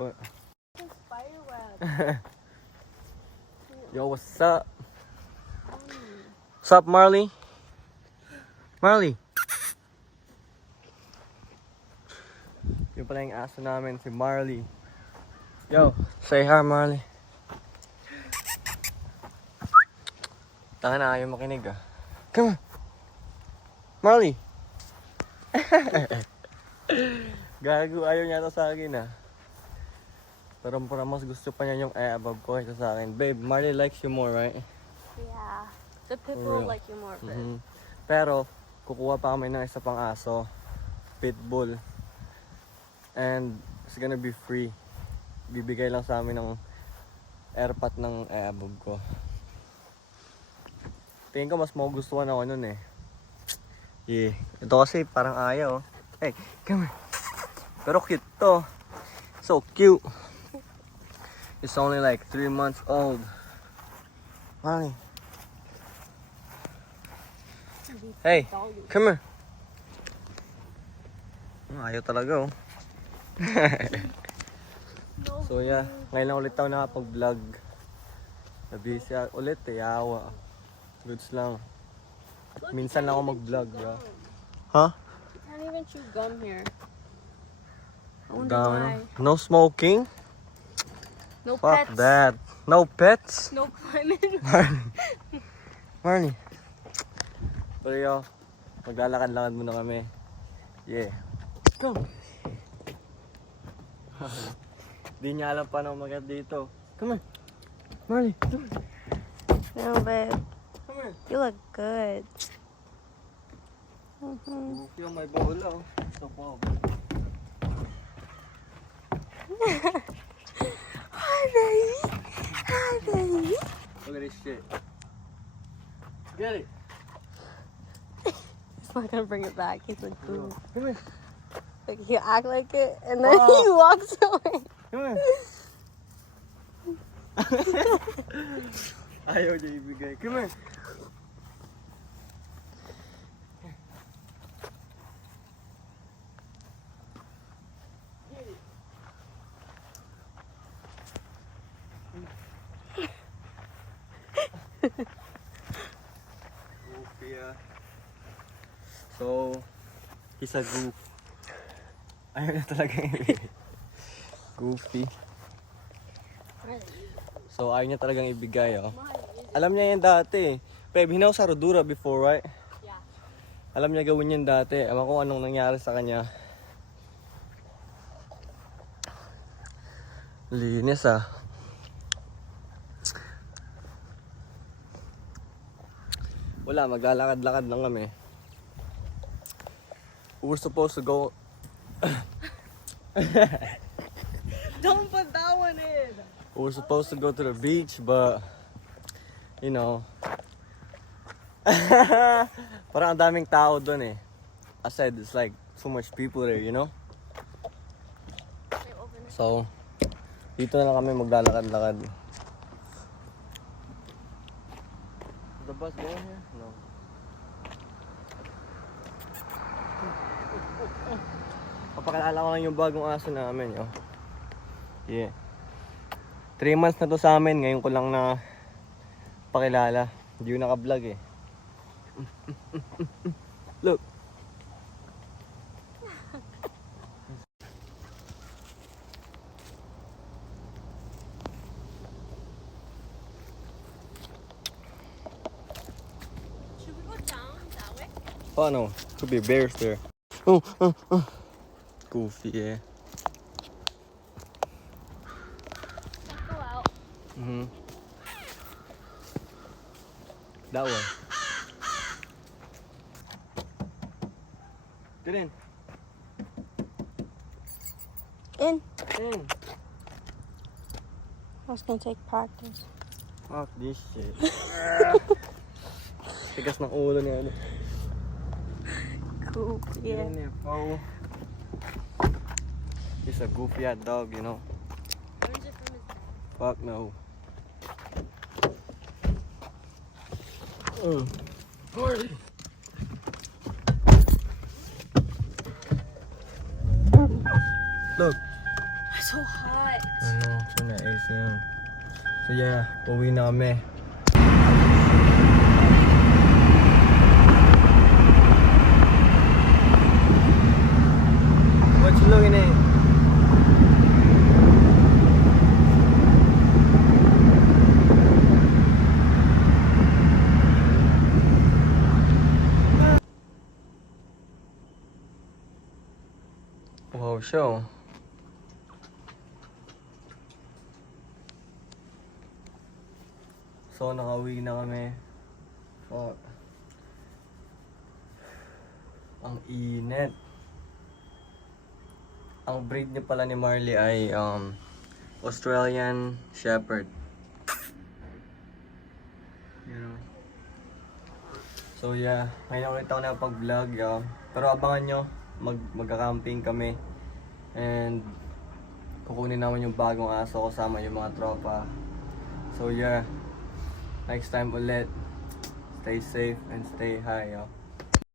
What? Spider web. Yo, what's up? What's up, Marley? Marley? Yung pala yung aso namin, si Marley. Yo, say hi, Marley. Tanga na, ayaw makinig ah. Come on. Marley! Gago, ayaw niya ito sa akin ah. Pero mas gusto pa niya yung above ko kaysa sa akin. Babe, Marley likes you more, right? Yeah. The pitbull like you more, babe. Pero, kukuha pa kami ng isa pang aso. Pitbull. And, it's gonna be free. Bibigay lang sa amin ng airpot ng above ko. Tingin ko mas magugustuhan ako nun eh. Yeah. Ito kasi parang ayaw. Hey, come here. Pero cute to. So cute. It's only like 3 months old. Marley. Hey, come here. Ayaw talaga oh. So yeah, ngayon lang ulit ako nakapag-vlog. Nabisi ulit eh, yawa. Goods lang. Minsan lang ako mag-vlog, bro. Huh? You can't even chew gum here. I wonder Dami why. no smoking? No Fuck pets. that. No pets? No climbing. Marley. Pero yo, maglalakad-lakad muna kami. Yeah. Go! Di niya alam paano umakyat dito. Come on. Marley, come on. No, babe. Come here. You look good. Feel my bola. Stop off. Hi, baby. Hi, baby. Look at this shit. Get it. He's not gonna bring it back. He's like, ooh. Come here. Like he act like it, and then Oh. he walks away. Come here. Ayaw niya ibigay. Come here. Goofy ah. So, he's a goof. Ayaw na talaga ibigay. Goofy. So, ayaw niya talagang ibigay oh. Alam niya yan dati eh. Babe, hinaw sa Rodura before, right? Yeah. Alam niya gawin yan dati. Ewan ko anong nangyari sa kanya. Linis ah. Wala, maglalakad-lakad lang kami. We're supposed to go... Don't put that one in. We're supposed to go to the beach, but... You know... Parang ang daming tao doon eh. I said, it's like so much people there, you know? So, dito na lang kami maglalakad-lakad. The bus going here? No. Papakilala ko lang yung bagong aso namin, yo. Yeah. 3 months na to sa amin, ngayon ko lang na pakilala. Hindi yung naka-vlog eh. Look. Should we go down that way? Oh no, could be bears there. Goofy, yeah. Let's go out. That one. Get in. In. In. I was gonna take practice. Fuck this shit. Tigas ng ulo niya. Cool. Yeah. Get in there, fool. He's a goofy ass dog, you know. Learns it from his dad. Fuck no. Look. It's so hot. Yan. So yeah, uwi na kami. What you looking at? Wow, show. So, nakauwi na kami. Fuck. Ang init. Ang breed niya pala ni Marley ay Australian Shepherd. You know? So yeah, ngayon ulit ako na pag-vlog. Pero abangan nyo, magka-camping kami. And kukunin namin yung bagong aso kasama yung mga tropa. So yeah, next time ulit. Stay safe and stay high, yo.